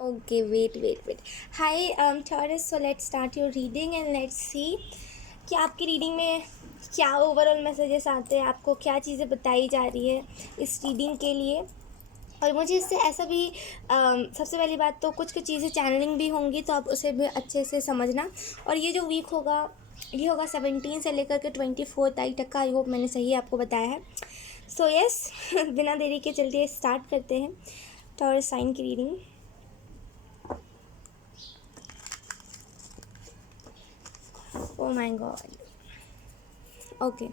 Okay, wait. Hi, Taurus. So let's start your reading and let's see कि आपकी reading में क्या overall messages आते हैं, आपको क्या चीज़ें बताई जा रही है इस रीडिंग के लिए। और मुझे इससे ऐसा भी सबसे पहली बात तो कुछ कुछ चीज़ें चैनलिंग भी होंगी, तो आप उसे भी अच्छे से समझना। और ये जो वीक होगा, ये होगा 17 से लेकर के 24 तारीख तक का। आई होप मैंने सही आपको बताया है। सो यस, बिना देरी के चलते स्टार्ट करते हैं टॉरस साइन की reading. Oh my God. Okay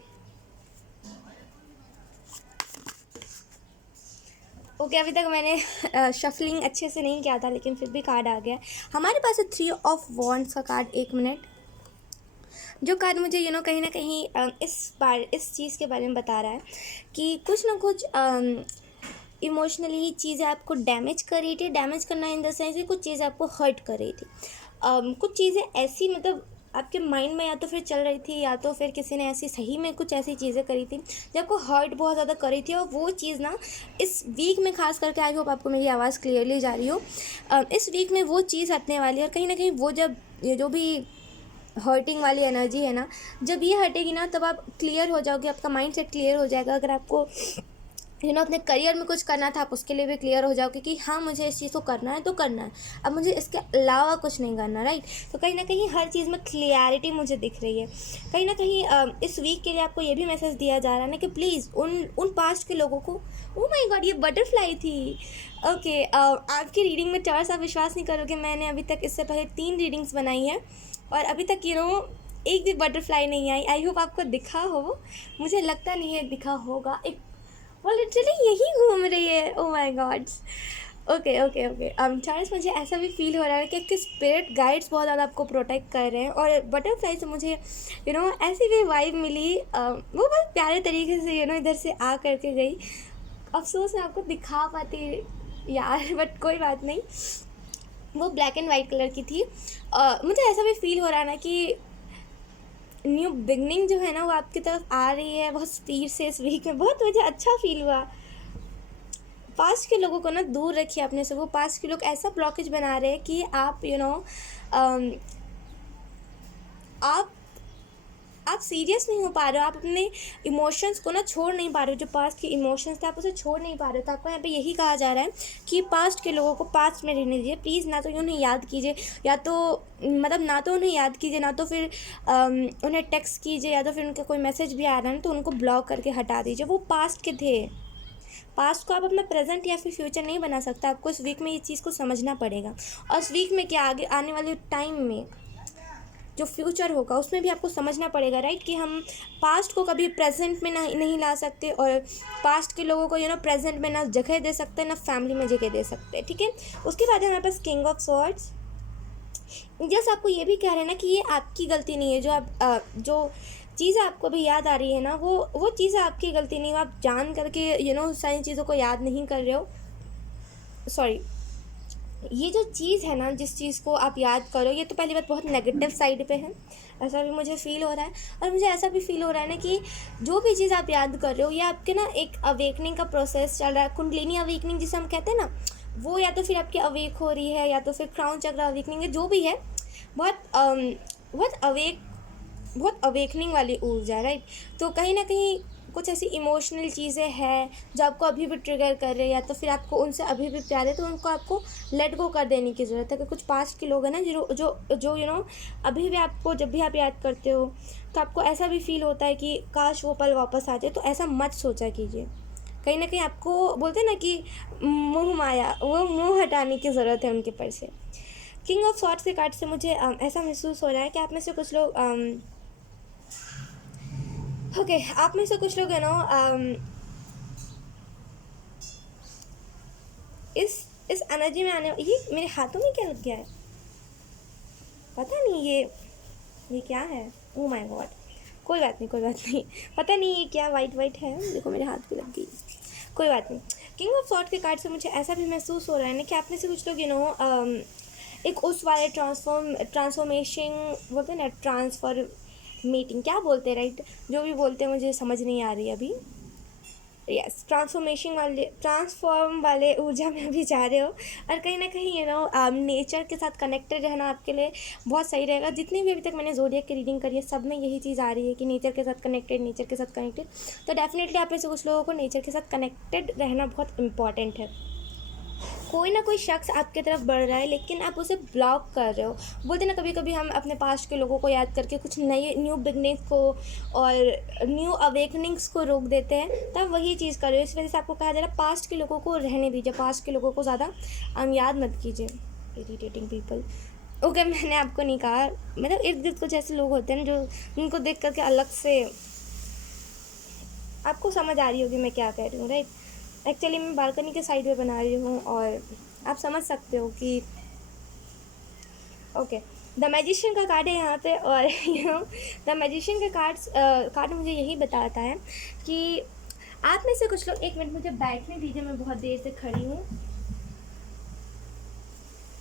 okay, अभी तक मैंने शफलिंग अच्छे से नहीं किया था, लेकिन फिर भी कार्ड आ गया हमारे पास है। 3 ऑफ वॉन्ड्स का कार्ड। एक मिनट। जो कार्ड मुझे कहीं ना कहीं इस चीज़ के बारे में बता रहा है कि कुछ ना कुछ इमोशनली चीज़ें आपको डैमेज कर रही थी। डैमेज करना इन द सेंस कि कुछ चीज़ें आपको हर्ट कर रही थी। कुछ चीज़ें ऐसी, मतलब आपके माइंड में या तो फिर चल रही थी, या तो फिर किसी ने ऐसी सही में कुछ ऐसी चीज़ें करी थी जो आपको हर्ट बहुत ज़्यादा करी थी। और वो चीज़ ना इस वीक में खास करके, आई होप आपको मेरी आवाज़ क्लियरली जा रही हो, इस वीक में वो चीज़ हटने वाली है। और कहीं ना कहीं वो जब ये जो भी हर्टिंग वाली एनर्जी है ना, जब ये हटेगी ना, तब आप क्लियर हो जाओगे, आपका माइंड सेट क्लियर हो जाएगा। अगर आपको अपने करियर में कुछ करना था, आप उसके लिए भी क्लियर हो जाओगे कि हाँ, मुझे इस चीज़ को करना है तो करना है, अब मुझे इसके अलावा कुछ नहीं करना। राइट। तो कहीं ना कहीं हर चीज़ में क्लियरिटी मुझे दिख रही है। कहीं ना कहीं इस वीक के लिए आपको ये भी मैसेज दिया जा रहा है ना कि प्लीज़ उन पास्ट के लोगों को। ओ माय गॉड, ये बटरफ्लाई थी। ओके, आपकी रीडिंग में चार, आप विश्वास नहीं करोगे, मैंने अभी तक इससे पहले 3 रीडिंग्स बनाई हैं और अभी तक एक भी बटरफ्लाई नहीं आई। आई होप आपको दिखा हो, मुझे लगता नहीं है दिखा होगा। एक वो लिटरली यही घूम रही है। Oh my God. Okay Charles, मुझे ऐसा भी फील हो रहा है कि स्पिरिट गाइड्स बहुत ज़्यादा आपको प्रोटेक्ट कर रहे हैं। और बटरफ्लाई से मुझे ऐसी भी वाइब मिली। वो बहुत प्यारे तरीके से इधर से आ करके गई। अफसोस मैं आपको दिखा पाती यार, बट कोई बात नहीं। वो ब्लैक एंड वाइट कलर की थी। मुझे ऐसा भी फील हो रहा है ना कि न्यू बिगनिंग जो है ना, वो आपकी तरफ आ रही है बहुत स्पीड से इस वीक में। बहुत मुझे अच्छा फील हुआ। पास्ट के लोगों को ना दूर रखिए अपने से। वो पास्ट के लोग ऐसा ब्लॉकेज बना रहे हैं कि आप आप आप सीरियस नहीं हो पा रहे हो। आप अपने इमोशंस को ना छोड़ नहीं पा रहे हो। जो पास्ट के इमोशंस थे, आप उसे छोड़ नहीं पा रहे हो। तो आपको यहाँ पे यही कहा जा रहा है कि पास्ट के लोगों को पास्ट में रहने दीजिए प्लीज़। ना तो उन्हें याद कीजिए, या तो मतलब ना तो उन्हें याद कीजिए, ना तो फिर उन्हें टेक्स्ट कीजिए, या तो फिर उनका कोई मैसेज भी आ रहा है तो उनको ब्लॉक करके हटा दीजिए। वो पास्ट के थे। पास्ट को आप अपना प्रेजेंट या फिर फ्यूचर नहीं बना सकता। आपको इस वीक में ये चीज़ को समझना पड़ेगा। और इस वीक में क्या, आगे आने वाले टाइम में जो फ्यूचर होगा उसमें भी आपको समझना पड़ेगा। राइट, कि हम पास्ट को कभी प्रेजेंट में नहीं ला सकते, और पास्ट के लोगों को प्रेजेंट में ना जगह दे सकते, ना फैमिली में जगह दे सकते। ठीक है। उसके बाद है हमारे पास किंग ऑफ सॉर्ड्स। जैसे आपको ये भी कह रहे हैं ना कि ये आपकी गलती नहीं है। जो चीज़ें आपको भी याद आ रही है ना, वो चीज़ें आपकी गलती नहीं है। आप जान करके सारी चीज़ों को याद नहीं कर रहे हो। सॉरी, ये जो चीज़ है ना, जिस चीज़ को आप याद करो, ये तो पहली बात बहुत नेगेटिव साइड पे है। ऐसा भी मुझे फील हो रहा है। और मुझे ऐसा भी फील हो रहा है ना कि जो भी चीज़ आप याद कर रहे हो, ये आपके ना एक अवेकनिंग का प्रोसेस चल रहा है। कुंडलिनी अवेकनिंग जिसे हम कहते हैं ना, वो या तो फिर आपकी अवेक हो रही है, या तो फिर क्राउन चक्र अवेकनिंग है, जो भी है। बहुत बहुत अवेकनिंग वाली ऊर्जा। राइट। तो कहीं ना कहीं कुछ ऐसी इमोशनल चीज़ें हैं जो आपको अभी भी ट्रिगर कर रहे हैं, या तो फिर आपको उनसे अभी भी प्यार है, तो उनको आपको लेट गो कर देने की ज़रूरत है। कि कुछ पास्ट के लोग हैं ना जो जो जो अभी भी आपको, जब भी आप याद करते हो, तो आपको ऐसा भी फील होता है कि काश वो पल वापस आ जाए। तो ऐसा मत सोचा कीजिए। कहीं ना कहीं आपको बोलते हैं ना कि मुँह माया, वो मुँह हटाने की ज़रूरत है उनके पर से। किंग ऑफ सॉर्ट्स के कार्ड से मुझे ऐसा महसूस हो रहा है कि आप में से कुछ लोग ओके, आप में से कुछ लोग इस एनर्जी में आने, ये मेरे हाथों में क्या लग गया है पता नहीं। ये क्या है। Oh my God. कोई बात नहीं। पता नहीं ये क्या वाइट वाइट है, देखो मेरे हाथ पे लग गई। कोई बात नहीं। किंग ऑफ सॉर्ट के कार्ड से मुझे ऐसा भी महसूस हो रहा है ना कि आप में से कुछ लोग एक उस वाले ट्रांसफॉर्मेशन बोलते हैं ना, ट्रांसफॉर मीटिंग क्या बोलते हैं, राइट, जो भी बोलते हैं मुझे समझ नहीं आ रही अभी। यस ट्रांसफॉर्म वाले ऊर्जा में भी जा रहे हो, और कहीं ना कहीं नेचर के साथ कनेक्टेड रहना आपके लिए बहुत सही रहेगा। जितनी भी अभी तक मैंने ज़ोडिएक की रीडिंग करी है, सब में यही चीज़ आ रही है कि नेचर के साथ कनेक्टेड। तो डेफिनेटली आप में से कुछ लोगों को नेचर के साथ कनेक्टेड रहना बहुत इंपॉर्टेंट है। कोई ना कोई शख्स आपके तरफ बढ़ रहा है, लेकिन आप उसे ब्लॉक कर रहे हो। बोलते ना, कभी कभी हम अपने पास्ट के लोगों को याद करके कुछ नए न्यू बिगनिंग्स को और न्यू अवेकनिंग्स को रोक देते हैं, तो आप वही चीज़ कर रहे हो। इस वजह से आपको कहा जा रहा है पास्ट के लोगों को रहने दीजिए, पास्ट के लोगों को ज़्यादा याद मत कीजिए। Irritating people. ओके, मैंने आपको नहीं कहा, मतलब इर्द गिर्द कुछ ऐसे लोग होते हैं जो उनको देख करके अलग से आपको समझ आ रही होगी मैं क्या कह रही हूँ, राइट। एक्चुअली मैं बालकनी के साइड में बना रही हूँ, और आप समझ सकते हो कि ओके, द मैजिशियन का कार्ड है यहाँ पे, और द मैजिशियन का कार्ड मुझे यही बताता है कि आप में से कुछ लोग, एक मिनट मुझे बैठने दीजिए, मैं बहुत देर से खड़ी हूँ।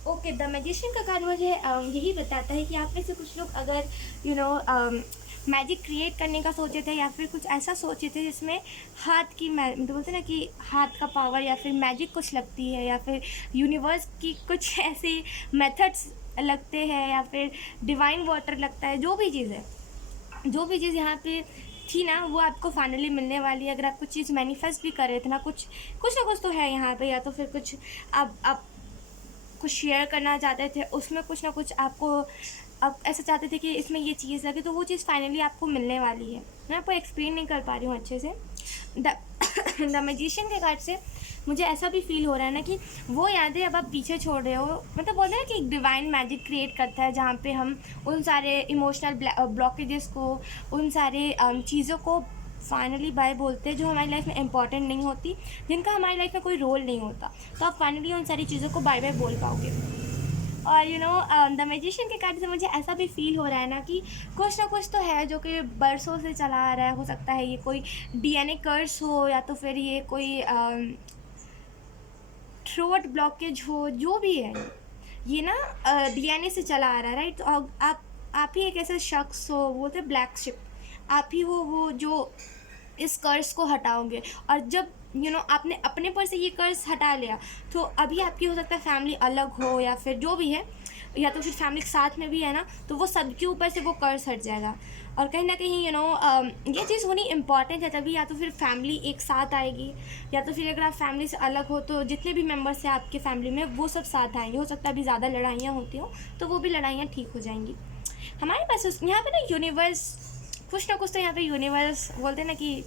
ओके, द मैजिशियन का कार्ड मुझे यही बताता है कि आप में से कुछ लोग अगर मैजिक क्रिएट करने का सोचे थे, या फिर कुछ ऐसा सोचे थे जिसमें हाथ की मतलब बोलते हैं ना कि हाथ का पावर या फिर मैजिक कुछ लगती है, या फिर यूनिवर्स की कुछ ऐसी मेथड्स लगते हैं, या फिर डिवाइन वाटर लगता है। जो भी चीज़ यहाँ पे थी ना, वो आपको फाइनली मिलने वाली है। अगर आप कुछ चीज़ मैनिफेस्ट भी कर रहे थे ना, कुछ ना कुछ तो है यहाँ पे, या तो फिर कुछ आप कुछ शेयर करना चाहते थे, उसमें कुछ ना कुछ आपको आप ऐसा चाहते थे कि इसमें ये चीज़ लगे, तो वो चीज़ फाइनली आपको मिलने वाली है। मैं आपको एक्सप्लेन नहीं कर पा रही हूँ अच्छे से। द मैजिशियन के कार्ड से मुझे ऐसा भी फील हो रहा है ना कि वो यादें अब आप पीछे छोड़ रहे हो। मतलब बोलते हैं ना कि एक डिवाइन मैजिक क्रिएट करता है, जहाँ पे हम उन सारे इमोशनल ब्लॉकेजेस को, उन सारे चीज़ों को फाइनली बाय बोलते हैं जो हमारी लाइफ में इंपॉर्टेंट नहीं होती, जिनका हमारी लाइफ में कोई रोल नहीं होता, तो आप फाइनली उन सारी चीज़ों को बाय बोल पाओगे। और द मैजिशियन के कार्ड से मुझे ऐसा भी फील हो रहा है ना कि कुछ ना कुछ तो है जो कि बरसों से चला आ रहा है। हो सकता है ये कोई DNA कर्स हो, या तो फिर ये कोई थ्रोट ब्लॉकेज हो, जो भी है ये ना DNA से चला आ रहा है, राइट। तो आप ही एक ऐसा शख्स हो, वो थे ब्लैक शिप, आप ही हो वो जो इस कर्ज को हटाओगे। और जब आपने अपने पर से ये कर्ज हटा लिया, तो अभी आपकी हो सकता है फैमिली अलग हो, या फिर जो भी है, या तो फिर फैमिली के साथ में भी है ना, तो वो सबके ऊपर से वो कर्ज हट जाएगा। और कहीं ना कहीं ये चीज़ होनी इम्पॉर्टेंट है, तभी या तो फिर फैमिली एक साथ आएगी, या तो फिर अगर आप फैमिली से अलग हो तो जितने भी मेम्बर्स हैं आपके फैमिली में वो सब साथ आएंगे। हो सकता है अभी ज़्यादा लड़ाइयाँ होती हो, तो वो भी लड़ाइयाँ ठीक हो जाएंगी। हमारे पास यहाँ पे ना यूनिवर्स कुछ ना कुछ तो यहाँ पे यूनिवर्स बोलते हैं ना कि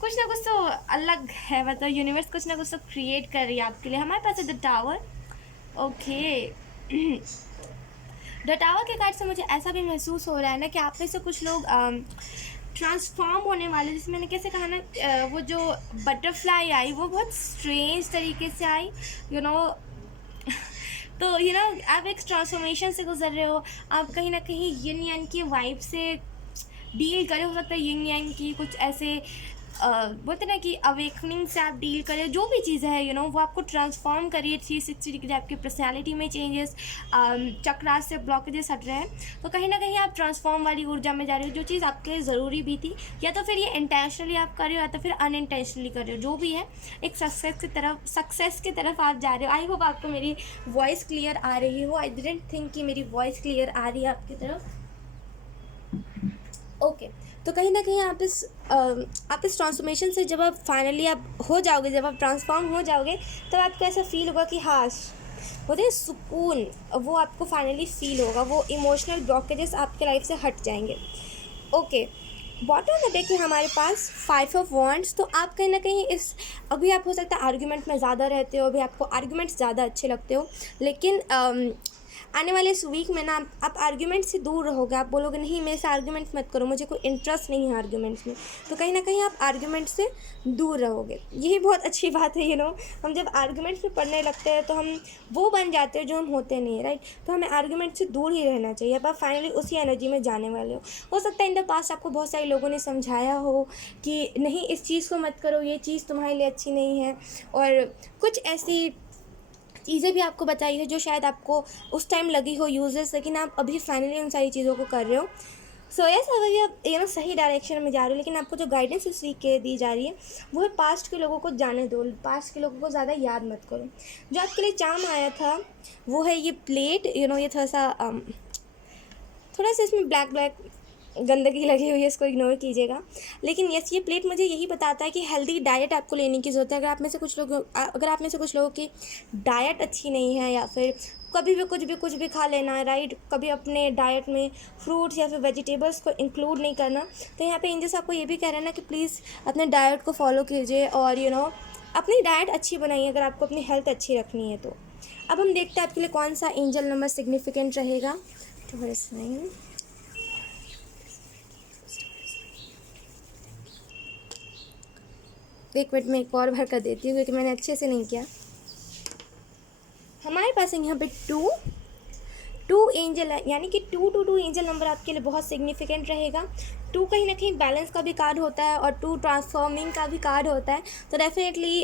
कुछ ना कुछ तो अलग है, मतलब यूनिवर्स कुछ ना कुछ तो क्रिएट कर रही है आपके लिए। हमारे पास है the tower. Okay, the tower के कार्ड से मुझे ऐसा भी महसूस हो रहा है ना कि आप में से कुछ लोग ट्रांसफॉर्म होने वाले, जिसमें मैंने कैसे कहा ना, वो जो बटरफ्लाई आई वो बहुत स्ट्रेंज तरीके से आई, तो आप एक ट्रांसफॉर्मेशन से गुजर रहे हो। आप कहीं ना कहीं यिन यान की वाइब से डील करे, हो सकता है यिन यान की कुछ ऐसे बोलते ना कि अवेकनिंग से आप डील करें। जो भी चीज़ें हैं वो आपको ट्रांसफॉर्म करिए 360 डिग्री, आपकी पर्सनैलिटी में चेंजेस, चक्रास से ब्लॉकेजेस हट रहे हैं, तो कहीं ना कहीं आप ट्रांसफॉर्म वाली ऊर्जा में जा रहे हो, जो चीज़ आपके लिए ज़रूरी भी थी। या तो फिर ये इंटेंशनली आप कर रहे हो, या तो फिर अनइंटेंशनली कर रहे हो, जो भी है एक सक्सेस की तरफ आप जा रहे हो। आई होप आपको मेरी वॉइस क्लियर आ रही हो। आई डिडंट थिंक कि मेरी वॉइस क्लियर आ रही है आपकी तरफ। ओके, तो कहीं ना कहीं आप इस ट्रांसफॉर्मेशन से जब आप फाइनली आप हो जाओगे, जब आप ट्रांसफॉर्म हो जाओगे, तब आपको ऐसा फील होगा कि हाँ, बोलते हैं सुकून, वो आपको फाइनली फील होगा। वो इमोशनल ब्लॉकेजेस आपके लाइफ से हट जाएंगे। Okay, bottom of the deck है हमारे पास 5 ऑफ वॉन्ड्स। तो आप कहीं ना कहीं अभी आप हो सकता है आर्ग्यूमेंट में ज़्यादा रहते हो, अभी आपको आर्ग्यूमेंट्स ज़्यादा अच्छे लगते हो, लेकिन आने वाले इस वीक में ना आप आर्ग्यूमेंट से दूर रहोगे। आप बोलोगे नहीं, मेरे से आर्ग्यूमेंट मत करो, मुझे कोई इंटरेस्ट नहीं है आर्ग्यूमेंट्स में। तो कहीं ना कहीं आप आर्ग्यूमेंट से दूर रहोगे। यही बहुत अच्छी बात है। हम जब आर्ग्यूमेंट्स में पढ़ने लगते हैं तो हम वो बन जाते हैं जो हम होते नहीं, राइट। तो हमें आर्ग्यूमेंट से दूर ही रहना चाहिए। अब आप फाइनली उसी एनर्जी में जाने वाले हो सकता है इन द पास्ट आपको बहुत सारे लोगों ने समझाया हो कि नहीं, इस चीज़ को मत करो, ये चीज़ तुम्हारे लिए अच्छी नहीं है, और कुछ ऐसी चीज़ें भी आपको बताई है जो शायद आपको उस टाइम लगी हो यूजलेस, लेकिन आप अभी फाइनली उन सारी चीज़ों को कर रहे हो। सो यस, अगर ये सही डायरेक्शन में जा रहे हो, लेकिन आपको जो गाइडेंस इस वीक के दी जा रही है वो है पास्ट के लोगों को जाने दो, पास्ट के लोगों को ज़्यादा याद मत करो। जो आपके लिए चार्म आया था वो है ये प्लेट, ये थोड़ा सा इसमें ब्लैक ब्लैक गंदगी लगी हुई है, इसको इग्नोर कीजिएगा। लेकिन यस, ये प्लेट मुझे यही बताता है कि हेल्दी डाइट आपको लेने की ज़रूरत है। अगर आप में से कुछ लोगों की डाइट अच्छी नहीं है, या फिर कभी भी कुछ भी खा लेना है, राइट, कभी अपने डाइट में फ्रूट्स या फिर वेजिटेबल्स को इंक्लूड नहीं करना, तो यहाँ पे एंजल्स आपको ये भी कह रहे हैं ना कि प्लीज़ अपने डाइट को फॉलो कीजिए और अपनी डाइट अच्छी बनाइए अगर आपको अपनी हेल्थ अच्छी रखनी है तो। अब हम देखते हैं आपके लिए कौन सा एंजल नंबर सिग्निफिकेंट रहेगा। तो एक मिनट में एक और भर कर देती हूँ क्योंकि मैंने अच्छे से नहीं किया। हमारे पास है यहाँ पे टू एंजल है, यानी कि 2 एंजल नंबर आपके लिए बहुत सिग्निफिकेंट रहेगा। 2 कहीं ना कहीं बैलेंस का भी कार्ड होता है और 2 ट्रांसफॉर्मिंग का भी कार्ड होता है। तो डेफिनेटली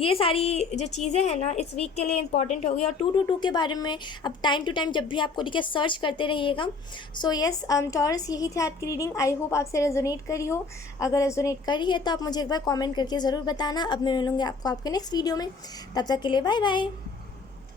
ये सारी जो चीज़ें हैं ना इस वीक के लिए इंपॉर्टेंट होगी। और 2 के बारे में अब टाइम टू टाइम जब भी आपको दिखे सर्च करते रहिएगा। सो यस टॉरस, यही थी आपकी रीडिंग। आई होप आपसे रेजोनेट करी हो। अगर रेजोनेट करी है तो आप मुझे एक बार कॉमेंट करके ज़रूर बताना। अब मैं मिलूँगी आपको आपके नेक्स्ट वीडियो में, तब तक के लिए बाय बाय।